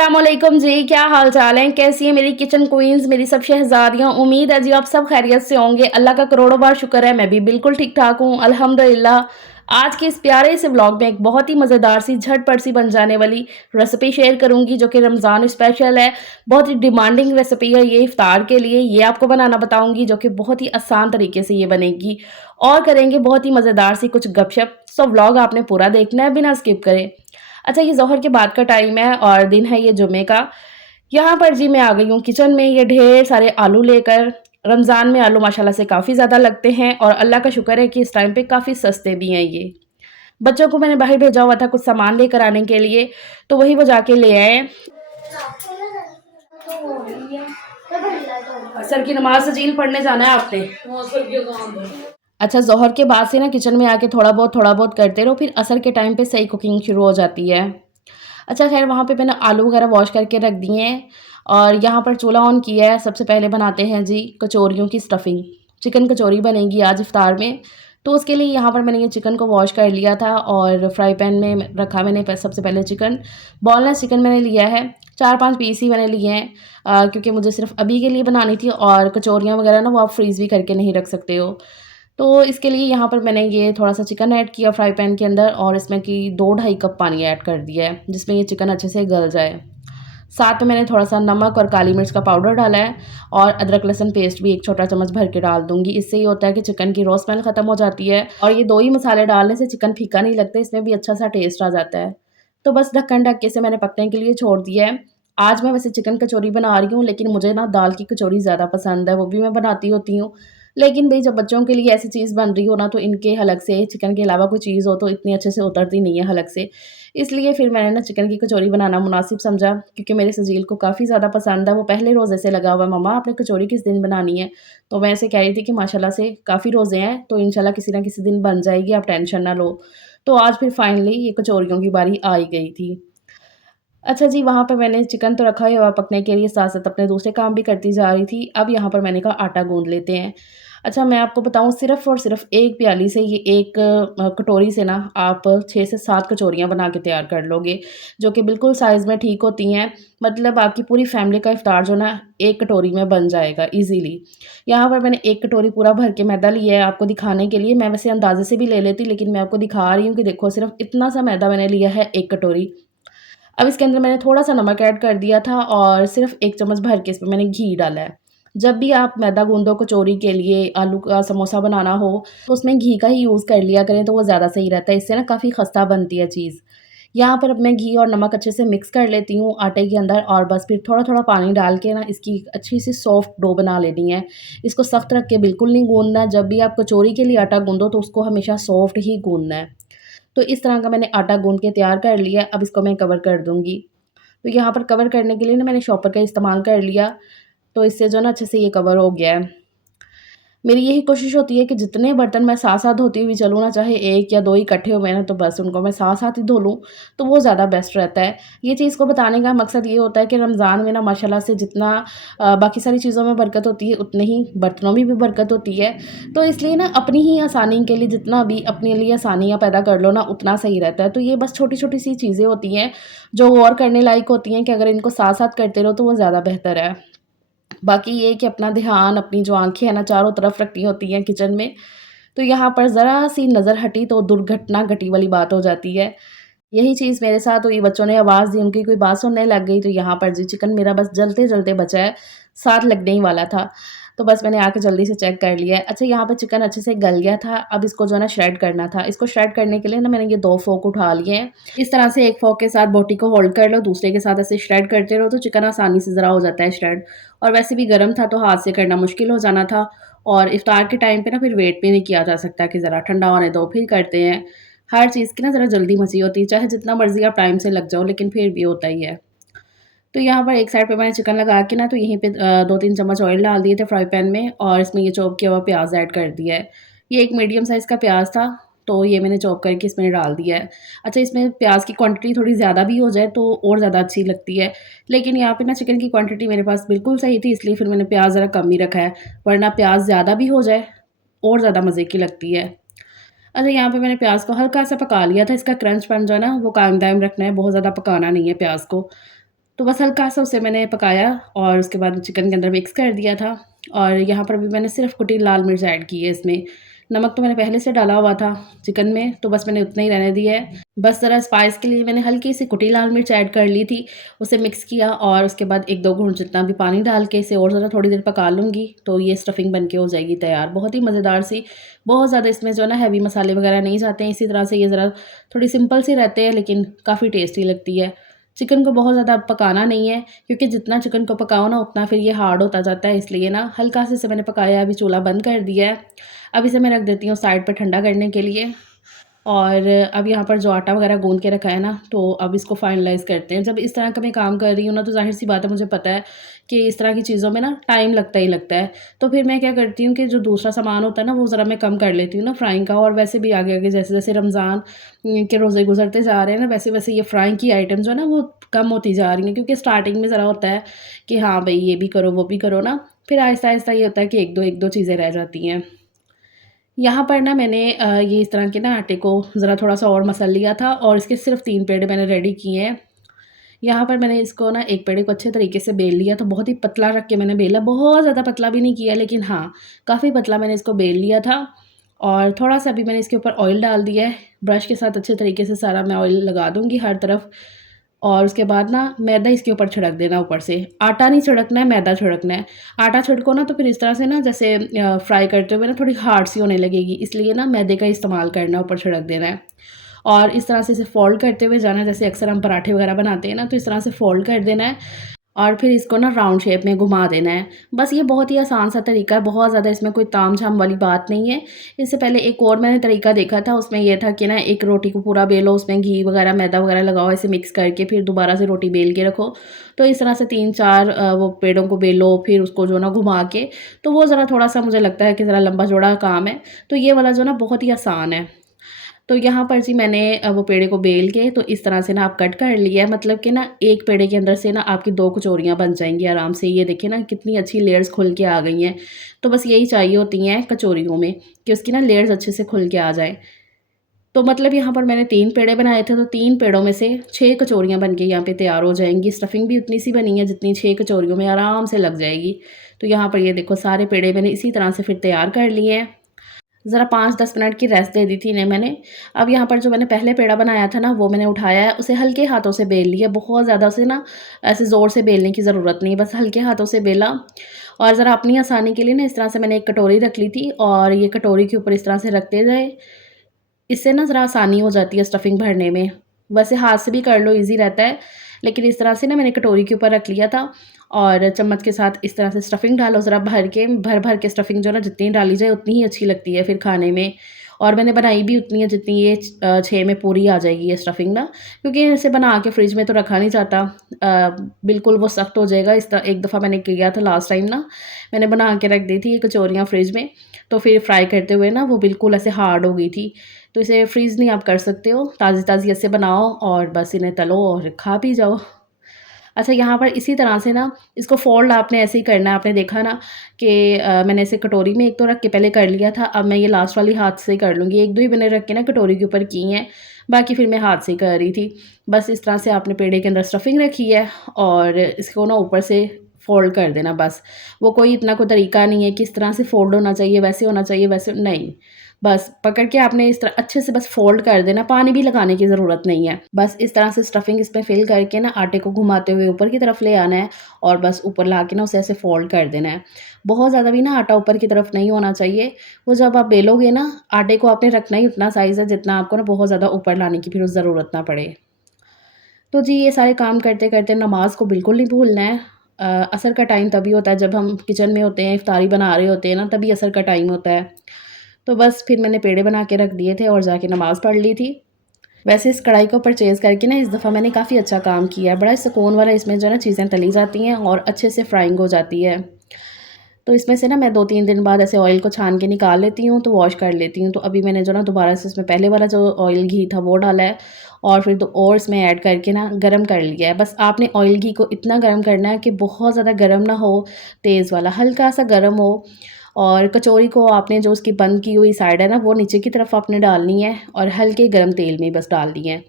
अस्सलामुअलैकुम जी, क्या हाल चाल है? कैसी है मेरी किचन क्वींस, मेरी सब शहज़ादियाँ? उम्मीद है जी आप सब खैरियत से होंगे। अल्लाह का करोड़ों बार शुक्र है, मैं भी बिल्कुल ठीक-ठाक हूँ, अल्हम्दुलिल्लाह। आज के इस प्यारे से व्लॉग में एक बहुत ही मज़ेदार सी, झटपट सी बन जाने वाली रेसिपी शेयर करूँगी, जो कि रमज़ान स्पेशल है। बहुत ही डिमांडिंग रेसिपी है ये इफ्तार के लिए। ये आपको बनाना बताऊँगी, जो कि बहुत ही आसान तरीके से ये बनेगी और करेंगे बहुत ही मज़ेदार सी कुछ गपशप। सो व्लॉग आपने पूरा देखना है, बिना स्किप करे। अच्छा, ये ज़ोहर के बाद का टाइम है और दिन है ये जुमे का। यहाँ पर जी मैं आ गई हूँ किचन में, ये ढेर सारे आलू लेकर। रमज़ान में आलू माशाल्लाह से काफ़ी ज़्यादा लगते हैं और अल्लाह का शुक्र है कि इस टाइम पे काफ़ी सस्ते भी हैं ये। बच्चों को मैंने बाहर भेजा हुआ था कुछ सामान लेकर आने के लिए, तो वही वो जाके ले आए। असर की नमाज़ से जील पढ़ने जाना है आपने? अच्छा, ज़ोहर के बाद से ना किचन में आके थोड़ा बहुत करते रहो, फिर असर के टाइम पे सही कुकिंग शुरू हो जाती है। अच्छा ख़ैर, वहाँ पे मैंने आलू वग़ैरह वॉश करके रख दिए हैं और यहाँ पर चूल्हा ऑन किया है। सबसे पहले बनाते हैं जी कचौरियों की स्टफ़िंग। चिकन कचौरी बनेगी आज इफ्तार में, तो उसके लिए यहाँ पर मैंने ये चिकन को वॉश कर लिया था और फ्राई पैन में रखा मैंने सबसे पहले चिकन। बोनलेस चिकन मैंने लिया है, 4-5 पीस ही मैंने लिए हैं क्योंकि मुझे सिर्फ़ अभी के लिए बनानी थी और कचौरियाँ वग़ैरह ना वो आप फ्रीज़ भी करके नहीं रख सकते हो। तो इसके लिए यहाँ पर मैंने ये थोड़ा-सा चिकन ऐड किया फ्राई पैन के अंदर और इसमें कि 2 ढाई कप पानी ऐड कर दिया है, जिसमें ये चिकन अच्छे से गल जाए। साथ में मैंने थोड़ा-सा नमक और काली मिर्च का पाउडर डाला है और अदरक लहसुन पेस्ट भी 1 छोटा चम्मच भर के डाल दूँगी। इससे ये होता है कि चिकन की रॉ स्मेल ख़त्म हो जाती है और ये 2 ही मसाले डालने से चिकन फीका नहीं लगता, इसमें भी अच्छा-सा टेस्ट आ जाता है। तो बस ढक्कन ढक के इसे मैंने पकने के लिए छोड़ दिया है। आज मैं वैसे चिकन कचौरी बना रही हूँ, लेकिन मुझे ना दाल की कचौरी ज़्यादा पसंद है, वो भी मैं बनाती होती हूँ। लेकिन भई जब बच्चों के लिए ऐसी चीज़ बन रही हो ना, तो इनके हलक से चिकन के अलावा कोई चीज़ हो तो इतनी अच्छे से उतरती नहीं है हलक से। इसलिए फिर मैंने ना चिकन की कचौरी बनाना मुनासिब समझा, क्योंकि मेरे सजील को काफ़ी ज़्यादा पसंद है। वो पहले रोज़े से लगा हुआ है, मम्मा आपने कचौरी किस दिन बनानी है? तो मैं ऐसे कह रही थी कि माशाल्लाह से काफ़ी रोज़े हैं, तो इंशाल्लाह किसी न किसी दिन बन जाएगी, आप टेंशन ना लो। तो आज फिर फाइनली ये कचौरियों की बारी आ ही गई थी। अच्छा जी, वहाँ पे मैंने चिकन तो रखा ही हुआ पकने के लिए, साथ-साथ अपने दूसरे काम भी करती जा रही थी। अब यहाँ पर मैंने कहा आटा गूँध लेते हैं। अच्छा, मैं आपको बताऊँ सिर्फ़ और सिर्फ़ 1 प्याली से ये एक कटोरी से ना आप 6 से 7 कचौरियाँ बना के तैयार कर लोगे, जो कि बिल्कुल साइज़ में ठीक होती हैं। मतलब आपकी पूरी फ़ैमिली का इफ़्तार जो ना 1 कटोरी में बन जाएगा ईज़िली। यहाँ पर मैंने 1 कटोरी पूरा भर के मैदा लिया है आपको दिखाने के लिए। मैं वैसे अंदाज़े से भी ले लेती, लेकिन मैं आपको दिखा रही हूँ कि देखो सिर्फ़ इतना सा मैदा मैंने लिया है 1 कटोरी। अब इसके अंदर मैंने थोड़ा-सा नमक ऐड कर दिया था और सिर्फ़ 1 चम्मच भर के इसमें मैंने घी डाला है। जब भी आप मैदा गूँधो कचौरी के लिए, आलू का समोसा बनाना हो, तो उसमें घी का ही यूज़ कर लिया करें, तो वो ज़्यादा सही रहता है। इससे ना काफ़ी खस्ता बनती है चीज़। यहाँ पर अब मैं घी और नमक अच्छे से मिक्स कर लेती हूँ आटे के अंदर और बस फिर थोड़ा-थोड़ा पानी डाल के ना इसकी अच्छी-सी सॉफ्ट डो बना लेनी है। इसको सख्त रख के बिल्कुल नहीं गूँधना है। जब भी आप कचौरी के लिए आटा गूँधो, तो उसको हमेशा सॉफ्ट ही गूँधना है। तो इस तरह का मैंने आटा गूँध के तैयार कर लिया है। अब इसको मैं कवर कर दूँगी। तो यहाँ पर कवर करने के लिए ना मैंने शॉपर का इस्तेमाल कर लिया, तो इससे जो ना अच्छे से ये कवर हो गया है। मेरी यही कोशिश होती है कि जितने बर्तन मैं साथ-साथ धोती हुई चलूँ ना, चाहे 1 या 2 इकट्ठे हुए ना, तो बस उनको मैं साथ-साथ ही धो लूँ, तो वो ज़्यादा बेस्ट रहता है। ये चीज़ को बताने का मकसद ये होता है कि रमज़ान में ना माशाल्लाह से जितना बाकी सारी चीज़ों में बरकत होती है, उतने ही बर्तनों में भी बरकत होती है। तो इसलिए ना अपनी ही आसानी के लिए जितना भी अपने लिए आसानियाँ पैदा कर लो ना, उतना सही रहता है। तो ये बस छोटी-छोटी सी चीज़ें होती हैं, जो और करने लायक होती हैं कि अगर इनको साथ-साथ करते रहो, तो वो ज़्यादा बेहतर है। बाकी ये है कि अपना ध्यान, अपनी जो आँखें हैं ना चारों तरफ रखनी होती हैं किचन में, तो यहाँ पर ज़रा-सी नज़र हटी तो दुर्घटना घटी वाली बात हो जाती है। यही चीज़ मेरे साथ हुई, बच्चों ने आवाज़ दी, उनकी कोई बात सुनने लग गई, तो यहाँ पर जी चिकन मेरा बस जलते-जलते बचा है, साथ लगने ही वाला था। तो बस मैंने आके जल्दी से चेक कर लिया है। अच्छा, यहाँ पे चिकन अच्छे से गल गया था, अब इसको जो है ना श्रेड करना था। इसको श्रेड करने के लिए ना मैंने ये 2 फ़ोर्क उठा लिए हैं। इस तरह से एक फ़ोर्क के साथ बोटी को होल्ड कर लो, दूसरे के साथ ऐसे श्रेड करते रहो, तो चिकन आसानी से ज़रा हो जाता है श्रेड। और वैसे भी गरम था, तो हाथ से करना मुश्किल हो जाना था और इफ्तार के टाइम पे ना फिर वेट भी नहीं किया जा सकता कि ज़रा ठंडा होने दो, फिर करते हैं। हर चीज़ की ना ज़रा जल्दी मची होती है, चाहे जितना मर्ज़ी आप टाइम से लग जाओ, लेकिन फिर भी होता ही है। तो यहाँ पर एक साइड पे मैंने चिकन लगा के ना, तो यहीं पे 2-3 चम्मच ऑयल डाल दिए थे फ्राई पैन में और इसमें ये चॉप किया हुआ प्याज़ ऐड कर दिया है। ये एक मीडियम साइज़ का प्याज़ था, तो ये मैंने चॉप करके इसमें डाल दिया है। अच्छा, इसमें प्याज़ की क्वांटिटी थोड़ी ज़्यादा भी हो जाए तो और ज़्यादा अच्छी लगती है, लेकिन यहाँ पे ना चिकन की क्वांटिटी मेरे पास बिल्कुल सही थी, इसलिए फिर मैंने प्याज़ ज़रा कम ही रखा है, वरना प्याज़ ज़्यादा भी हो जाए और ज़्यादा मज़े की लगती है। अच्छा, यहाँ पे मैंने प्याज़ को हल्का-सा पका लिया था, इसका क्रंचपन जो है ना वो कायम-दायम रखना है, बहुत ज़्यादा पकाना नहीं है प्याज़ को। तो बस हल्का सा उसे मैंने पकाया और उसके बाद चिकन के अंदर मिक्स कर दिया था। और यहाँ पर भी मैंने सिर्फ कुटी लाल मिर्च ऐड की है इसमें। नमक तो मैंने पहले से डाला हुआ था चिकन में, तो बस मैंने उतना ही रहने दिया है। बस ज़रा स्पाइस के लिए मैंने हल्की सी कुटी लाल मिर्च ऐड कर ली थी, उसे मिक्स किया और उसके बाद 1-2 घूंट जितना भी पानी डाल के इसे और ज़रा थोड़ी देर पका लूँगी, तो ये स्टफ़िंग बन के हो जाएगी तैयार। बहुत ही मज़ेदार सी, बहुत ज़्यादा इसमें जो है ना हैवी मसाले वगैरह नहीं जाते हैं। इसी तरह से ये ज़रा थोड़ी सिंपल सी रहते हैं, लेकिन काफ़ी टेस्टी लगती है। चिकन को बहुत ज़्यादा पकाना नहीं है, क्योंकि जितना चिकन को पकाओ ना उतना फिर ये हार्ड होता जाता है, इसलिए ना हल्का से इसे मैंने पकाया। अभी चूल्हा बंद कर दिया है। अब इसे मैं रख देती हूँ साइड पर ठंडा करने के लिए। और अब यहाँ पर जो आटा वगैरह गूँध के रखा है ना, तो अब इसको फाइनलाइज़ करते हैं। जब इस तरह का मैं काम कर रही हूँ ना, तो ज़ाहिर-सी बात है, मुझे पता है कि इस तरह की चीज़ों में ना टाइम लगता ही लगता है। तो फिर मैं क्या करती हूँ कि जो दूसरा सामान होता है ना, वो ज़रा मैं कम कर लेती हूँ ना फ्राइंग का। और वैसे भी आगे-आगे जैसे-जैसे रमज़ान के रोज़े गुज़रते जा रहे हैं ना, वैसे-वैसे ये फ्राइंग की आइटम जो है ना, वो कम होती जा रही हैं। क्योंकि स्टार्टिंग में ज़रा होता है कि हाँ भई, ये भी करो, वो भी करो ना, फिर आहिस्ता-आहिस्ता ये होता है कि 1-2 चीज़ें रह जाती हैं। यहाँ पर ना मैंने ये इस तरह के ना आटे को ज़रा थोड़ा-सा और मसल लिया था और इसके सिर्फ़ 3 पेड़े मैंने रेडी किए हैं। यहाँ पर मैंने इसको ना एक पेड़े को अच्छे तरीके से बेल लिया, तो बहुत ही पतला रख के मैंने बेला, बहुत ज़्यादा पतला भी नहीं किया, लेकिन हाँ, काफ़ी पतला मैंने इसको बेल लिया था। और थोड़ा-सा अभी मैंने इसके ऊपर ऑयल डाल दिया है। ब्रश के साथ अच्छे तरीके से सारा मैं ऑयल लगा दूँगी हर तरफ। और उसके बाद ना मैदा इसके ऊपर छिड़क देना ऊपर से। आटा नहीं छिड़कना है, मैदा छिड़कना है। आटा छिड़को ना तो फिर इस तरह से ना जैसे फ्राई करते हुए ना थोड़ी हार्ड सी होने लगेगी, इसलिए ना मैदे का इस्तेमाल करना, ऊपर छिड़क देना है। और इस तरह से इसे फ़ोल्ड करते हुए जाना है, जैसे अक्सर हम पराठे वगैरह बनाते हैं ना, तो इस तरह से फ़ोल्ड कर देना है और फिर इसको ना राउंड शेप में घुमा देना है। बस ये बहुत ही आसान सा तरीका है, बहुत ज़्यादा इसमें कोई ताम-झाम वाली बात नहीं है। इससे पहले एक और मैंने तरीका देखा था, उसमें ये था कि ना एक रोटी को पूरा बेलो, उसमें घी वगैरह, मैदा वगैरह लगाओ, ऐसे मिक्स करके फिर दोबारा से रोटी बेल के रखो। तो इस तरह से 3-4 वो पेड़ों को बेलो, फिर उसको जो ना घुमा के, तो वो ज़रा थोड़ा-सा मुझे लगता है कि ज़रा लंबा-चौड़ा काम है। तो ये वाला जो ना बहुत ही आसान है। तो यहाँ पर जी मैंने वो पेड़े को बेल के तो इस तरह से ना आप कट कर लिया है, मतलब कि ना एक पेड़े के अंदर से ना आपकी 2 कचौरियाँ बन जाएँगी आराम से। ये देखिए ना कितनी अच्छी लेयर्स खुल के आ गई हैं। तो बस यही चाहिए होती हैं कचौरियों में, कि उसकी ना लेयर्स अच्छे से खुल के आ जाएँ। तो मतलब यहाँ पर मैंने 3 पेड़े बनाए थे, तो 3 पेड़ों में से 6 कचौरियाँ बन के यहाँ पे तैयार हो जाएँगी। स्टफिंग भी उतनी सी बनी है जितनी 6 कचौरियों में आराम से लग जाएगी। तो यहाँ पर ये देखो सारे पेड़े मैंने इसी तरह से फिर तैयार कर लिए हैं। ज़रा 5-10 मिनट की रेस्ट दे दी थी इन्हें मैंने। अब यहाँ पर जो मैंने पहले पेड़ा बनाया था ना, वो मैंने उठाया है, उसे हल्के हाथों से बेल लिया। बहुत ज़्यादा उसे ना ऐसे ज़ोर से बेलने की ज़रूरत नहीं है, बस हल्के हाथों से बेला। और ज़रा अपनी आसानी के लिए ना इस तरह से मैंने एक कटोरी रख ली थी और ये कटोरी के ऊपर इस तरह से रखते गए। इससे ना ज़रा आसानी हो जाती है स्टफिंग भरने में। वैसे हाथ से भी कर लो, ईज़ी रहता है, लेकिन इस तरह से ना मैंने कटोरी के ऊपर रख लिया था और चम्मच के साथ इस तरह से स्टफिंग डालो ज़रा भर के, भर-भर के स्टफिंग जो है ना जितनी डाली जाए उतनी ही अच्छी लगती है फिर खाने में। और मैंने बनाई भी उतनी है जितनी ये 6 में पूरी आ जाएगी ये स्टफिंग ना, क्योंकि इसे बना के फ्रिज में तो रखा नहीं जाता। बिल्कुल वो सख्त हो जाएगा। इस तरह एक दफ़ा मैंने किया था लास्ट टाइम ना, मैंने बना के रख दी थी ये कचौरियाँ फ्रिज में, तो फिर फ्राई करते हुए ना वो बिल्कुल ऐसे हार्ड हो गई थी। तो इसे फ्रीज़ नहीं आप कर सकते हो, ताज़ी-ताज़ी ऐसे बनाओ और बस इन्हें तलो और खा पी जाओ। अच्छा, यहाँ पर इसी तरह से ना इसको फ़ोल्ड आपने ऐसे ही करना है। आपने देखा ना कि मैंने इसे कटोरी में एक तो रख के पहले कर लिया था, अब मैं ये लास्ट वाली हाथ से कर लूँगी। 1-2 ही मैंने रख के ना कटोरी के ऊपर की हैं, बाकी फिर मैं हाथ से कर रही थी। बस इस तरह से आपने पेड़े के अंदर स्टफिंग रखी है और इसको ना ऊपर से फ़ोल्ड कर देना बस। वो कोई इतना कोई तरीका नहीं है कि इस तरह से फ़ोल्ड होना चाहिए, वैसे होना चाहिए, वैसे नहीं। बस पकड़ के आपने इस तरह अच्छे से बस फ़ोल्ड कर देना, पानी भी लगाने की ज़रूरत नहीं है। बस इस तरह से स्टफिंग इसमें फ़िल करके ना आटे को घुमाते हुए ऊपर की तरफ ले आना है और बस ऊपर ला के ना उसे ऐसे फ़ोल्ड कर देना है। बहुत ज़्यादा भी ना आटा ऊपर की तरफ नहीं होना चाहिए। वो जब आप बेलोगे ना, आटे को आपने रखना ही उतना साइज़ है जितना आपको ना बहुत ज़्यादा ऊपर लाने की फिर ज़रूरत ना पड़े। तो जी ये सारे काम करते-करते नमाज़ को बिल्कुल नहीं भूलना है। असर का टाइम तभी होता है जब हम किचन में होते हैं, इफ्तारी बना रहे होते हैं ना, तभी असर का टाइम होता है। तो बस फिर मैंने पेड़े बना के रख दिए थे और जाके नमाज़ पढ़ ली थी। वैसे इस कढ़ाई को परचेज़ करके ना इस दफ़ा मैंने काफ़ी अच्छा काम किया है। बड़ा सुकून वाला इसमें जो है ना चीज़ें तली जाती हैं और अच्छे से फ्राइंग हो जाती है। तो इसमें से ना मैं 2-3 दिन बाद ऐसे ऑयल को छान के निकाल लेती हूँ, तो वॉश कर लेती हूँ। तो अभी मैंने जो ना दोबारा से इसमें पहले वाला जो ऑयल घी था वो डाला है और फिर तो और इसमें ऐड करके ना गरम कर लिया है। बस आपने ऑयल घी को इतना गरम करना है कि बहुत ज़्यादा गरम ना हो, तेज़ वाला, हल्का-सा गरम हो। और कचौरी को आपने जो उसकी बंद की हुई साइड है ना, वो नीचे की तरफ आपने डालनी है और हल्के गरम तेल में बस डालनी है।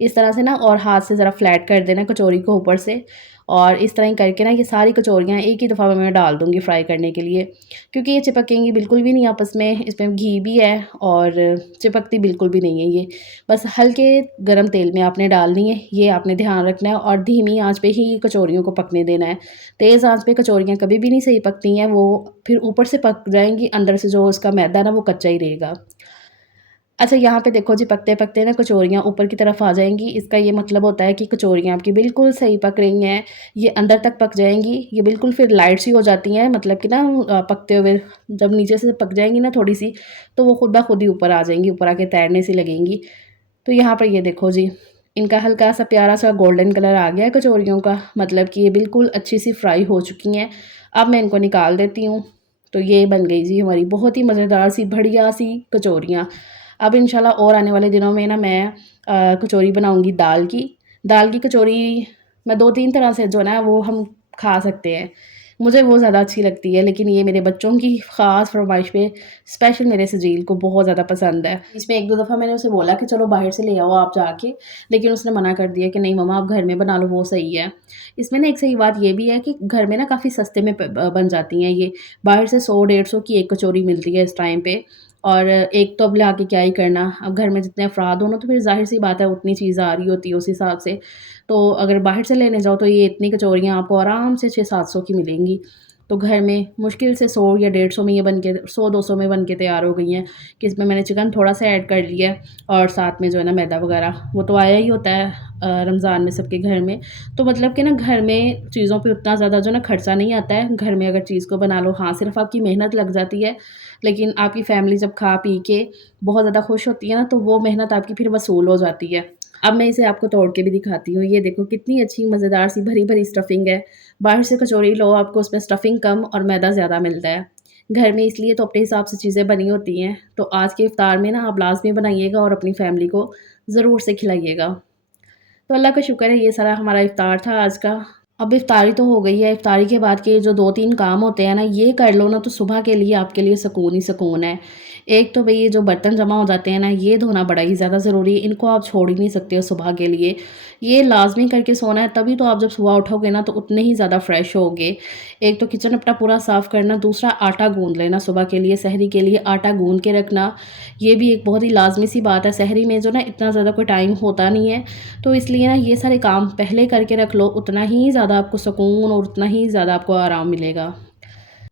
इस तरह से ना और हाथ से ज़रा फ्लैट कर देना कचौरी को ऊपर से और इस तरह ही करके ना ये सारी कचौरियाँ एक ही दफ़ा में मैं डाल दूँगी फ्राई करने के लिए, क्योंकि ये चिपकेंगी बिल्कुल भी नहीं आपस में। इसमें घी भी है और चिपकती बिल्कुल भी नहीं है ये। बस हल्के गरम तेल में आपने डालनी है, ये आपने ध्यान रखना है और धीमी आँच पे ही कचौरियों को पकने देना है। तेज़ आँच पे कचौरियाँ कभी भी नहीं सही पकती हैं, वो फिर ऊपर से पक जाएँगी, अंदर से जो उसका मैदा है ना वो कच्चा ही रहेगा। अच्छा, यहाँ पे देखो जी पकते-पकते ना कचौरियाँ ऊपर की तरफ आ जाएँगी, इसका ये मतलब होता है कि कचौरियाँ आपकी बिल्कुल सही पक रही हैं, ये अंदर तक पक जाएँगी, ये बिल्कुल फिर लाइट सी हो जाती हैं, मतलब कि ना पकते हुए जब नीचे से पक जाएँगी ना थोड़ी-सी, तो वो खुद ब खुद ही ऊपर आ जाएँगी, ऊपर आके तैरने सी लगेंगी। तो यहाँ पर ये देखो जी, इनका हल्का-सा प्यारा-सा गोल्डन कलर आ गया है कचौरियों का, मतलब कि ये बिल्कुल अच्छी-सी फ्राई हो चुकी हैं। अब मैं इनको निकाल देती हूँ। तो ये बन गई जी हमारी बहुत ही मज़ेदार सी बढ़िया-सी कचौरियाँ। अब इंशाल्लाह और आने वाले दिनों में ना मैं कचौरी बनाऊँगी दाल की। दाल की कचौरी मैं 2-3 तरह से जो है ना वो हम खा सकते हैं। मुझे वो ज़्यादा अच्छी लगती है, लेकिन ये मेरे बच्चों की ख़ास फ़रमाइश पे स्पेशल मेरे सजील को बहुत ज़्यादा पसंद है। इसमें 1-2 दफ़ा मैंने उसे बोला कि चलो बाहर से ले आओ आप जाके, लेकिन उसने मना कर दिया कि नहीं मम्मा आप घर में बना लो वो सही है। इसमें ना एक सही बात ये भी है कि घर में ना काफ़ी सस्ते में बन जाती हैं ये। बाहर से 100 150 की एक कचौरी मिलती है इस टाइम पे, और एक तो अब लाके क्या ही करना। अब घर में जितने अफ़राद हो ना तो फिर ज़ाहिर-सी बात है उतनी चीज़ आ रही होती है उस हिसाब से। तो अगर बाहर से लेने जाओ तो ये इतनी कचौरियाँ आपको आराम से 600-700 की मिलेंगी। तो घर में मुश्किल से 100 या 150 में ये बन के 100-200 में बन के तैयार हो गई हैं, कि इसमें मैंने चिकन थोड़ा-सा ऐड कर लिया है और साथ में जो है ना मैदा वगैरह वो तो आया ही होता है रमज़ान में सबके घर में। तो मतलब कि ना घर में चीज़ों पे उतना ज़्यादा जो है ना खर्चा नहीं आता है। घर में अगर चीज़ को बना लो, हाँ, सिर्फ़ आपकी मेहनत लग जाती है, लेकिन आपकी फ़ैमिली जब खा पी के बहुत ज़्यादा खुश होती है ना, तो वो मेहनत आपकी फिर वसूल हो जाती है। अब मैं इसे आपको तोड़ के भी दिखाती हूँ। ये देखो कितनी अच्छी मज़ेदार सी भरी-भरी स्टफ़िंग है। बाहर से कचौरी लो आपको उसमें स्टफ़िंग कम और मैदा ज़्यादा मिलता है। घर में इसलिए तो अपने हिसाब से चीज़ें बनी होती हैं। तो आज के इफ्तार में ना आप लाज़मी बनाइएगा और अपनी फ़ैमिली को ज़रूर से खिलाइएगा। तो अल्लाह का शुक्र है ये सारा हमारा इफ्तार था आज का। अब इफ्तारी तो हो गई है, इफ्तारी के बाद के जो 2-3 काम होते हैं ना, ये कर लो ना तो सुबह के लिए आपके लिए सुकून ही सुकून है। एक तो भई ये जो बर्तन जमा हो जाते हैं ना, ये धोना बड़ा ही ज़्यादा ज़रूरी है, इनको आप छोड़ ही नहीं सकते हो सुबह के लिए। ये लाज़मी करके सोना है, तभी तो आप जब सुबह उठोगे ना तो उतने ही ज़्यादा फ्रेश होगे। एक तो किचन अपना पूरा साफ़ करना, दूसरा आटा गूँध लेना सुबह के लिए, सहरी के लिए आटा गूँध के रखना, ये भी एक बहुत ही लाज़मी सी बात है। सहरी में जो ना इतना ज़्यादा कोई टाइम होता नहीं है, तो इसलिए ना ये सारे काम पहले करके रख लो, उतना ही ज़्यादा आपको सुकून और उतना ही ज़्यादा आपको आराम मिलेगा।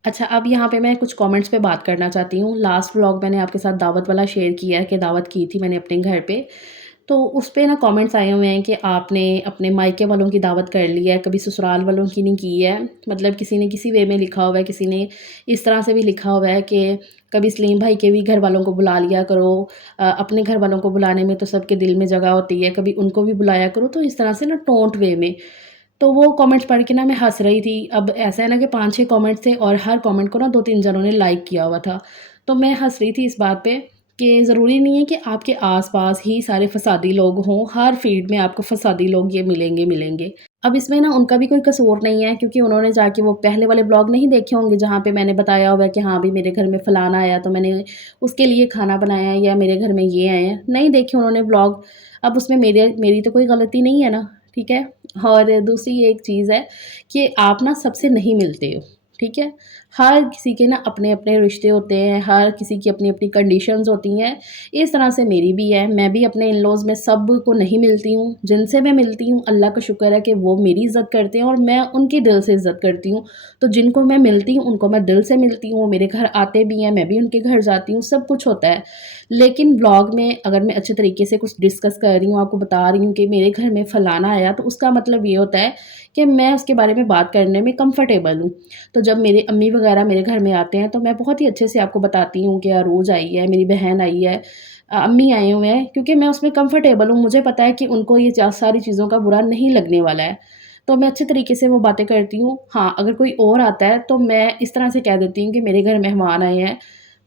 अच्छा, अब यहाँ पे मैं कुछ कमेंट्स पे बात करना चाहती हूँ। लास्ट व्लॉग मैंने आपके साथ दावत वाला शेयर किया है कि दावत की थी मैंने अपने घर पे। तो उस पे ना कमेंट्स आए हुए हैं कि आपने अपने मायके वालों की दावत कर ली है, कभी ससुराल वालों की नहीं की है। मतलब किसी ने किसी वे में लिखा हुआ है, किसी ने इस तरह से भी लिखा हुआ है कि कभी सलीम भाई के भी घर वालों को बुला लिया करो। अपने घर वालों को बुलाने में तो सबके दिल में जगह होती है, कभी उनको भी बुलाया करो। तो इस तरह से ना टोंट वे में। तो वो कमेंट्स पढ़ के ना मैं हँस रही थी। अब ऐसा है ना कि 5-6 कमेंट्स थे और हर कमेंट को ना 2-3 जनों ने लाइक किया हुआ था। तो मैं हँस रही थी इस बात पे कि ज़रूरी नहीं है कि आपके आस-पास ही सारे फ़सादी लोग हों, हर फ़ीड में आपको फ़सादी लोग ये मिलेंगे। अब इसमें ना उनका भी कोई कसूर नहीं है, क्योंकि उन्होंने जाके वो पहले वाले ब्लॉग नहीं देखे होंगे जहाँ पे मैंने बताया हुआ है कि हाँ, अभी मेरे घर में फ़लाना आया तो मैंने उसके लिए खाना बनाया, या मेरे घर में ये आए हैं। नहीं देखे उन्होंने ब्लॉग। अब उसमें मेरी तो कोई गलती नहीं है ना, ठीक है? और दूसरी एक चीज़ है कि आप ना सबसे नहीं मिलते हो, ठीक है? हर किसी के ना अपने-अपने रिश्ते होते हैं, हर किसी की अपनी-अपनी कंडीशंस होती हैं। इस तरह से मेरी भी है, मैं भी अपने इन-लॉज़ में सब को नहीं मिलती हूँ। जिनसे मैं मिलती हूँ अल्लाह का शुक्र है कि वो मेरी इज़्ज़त करते हैं और मैं उनकी दिल से इज़्ज़त करती हूँ। तो जिनको मैं मिलती हूँ उनको मैं दिल से मिलती हूँ, मेरे घर आते भी हैं, मैं भी उनके घर जाती हूँ, सब कुछ होता है। लेकिन ब्लॉग में अगर मैं अच्छे तरीके से कुछ डिस्कस कर रही हूँ, आपको बता रही हूँ कि मेरे घर में फ़लाना आया, तो उसका मतलब ये होता है कि मैं उसके बारे में बात करने में कंफ़र्टेबल हूँ। तो जब मेरे अम्मी वग़ैरह मेरे घर में आते हैं तो मैं बहुत ही अच्छे से आपको बताती हूँ कि अरोज़ आई है, मेरी बहन आई है, अम्मी आए हुए हैं, क्योंकि मैं उसमें कंफ़र्टेबल हूँ। मुझे पता है कि उनको ये सारी चीज़ों का बुरा नहीं लगने वाला है। तो मैं अच्छे तरीके से वो बातें करती हूँ। हाँ, अगर कोई और आता है तो मैं इस तरह से कह देती हूँ कि मेरे घर मेहमान आए हैं,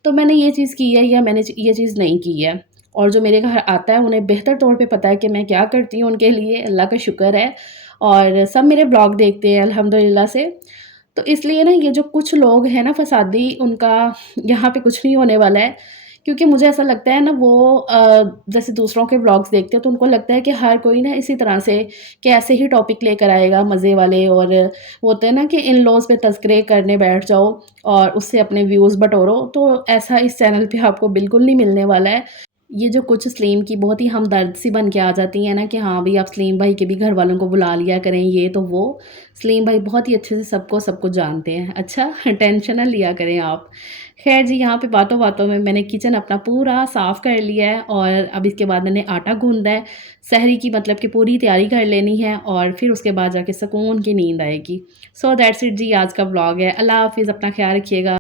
तो मैंने ये चीज़ की है या मैंने ये चीज़ नहीं की है। और जो मेरे घर आता है उन्हें बेहतर तौर पे पता है कि मैं क्या करती हूँ उनके लिए, अल्लाह का शुक्र है। और सब मेरे ब्लॉग देखते हैं अल्हम्दुलिल्लाह से। तो इसलिए ना ये जो कुछ लोग हैं ना फ़सादी, उनका यहाँ पे कुछ नहीं होने वाला है, क्योंकि मुझे ऐसा लगता है ना वो जैसे दूसरों के व्लॉग्स देखते हो तो उनको लगता है कि हर कोई ना इसी तरह से कि ऐसे ही टॉपिक लेकर आएगा मज़े वाले, और वो होते हैं ना कि इन लॉज़ पे तज़किरे करने बैठ जाओ और उससे अपने व्यूज़ बटोरो, तो ऐसा इस चैनल पे आपको बिल्कुल नहीं मिलने वाला है। ये जो कुछ सलीम की बहुत ही हमदर्द सी बन के आ जाती हैं ना कि हाँ भई आप सलीम भाई के भी घर वालों को बुला लिया करें, ये तो वो। सलीम भाई बहुत ही अच्छे से सबको सब कुछ जानते हैं। अच्छा टेंशन ना लिया करें आप। ख़ैर जी, यहाँ पे बातों-बातों में मैंने किचन अपना पूरा साफ़ कर लिया है और अब इसके बाद मैंने आटा गूँधा है। सहरी की मतलब कि पूरी तैयारी कर लेनी है और फिर उसके बाद जाके सुकून की नींद आएगी। सो दैट्स इट जी, आज का व्लॉग है। अल्लाह हाफ़िज़, अपना ख़्याल रखिएगा।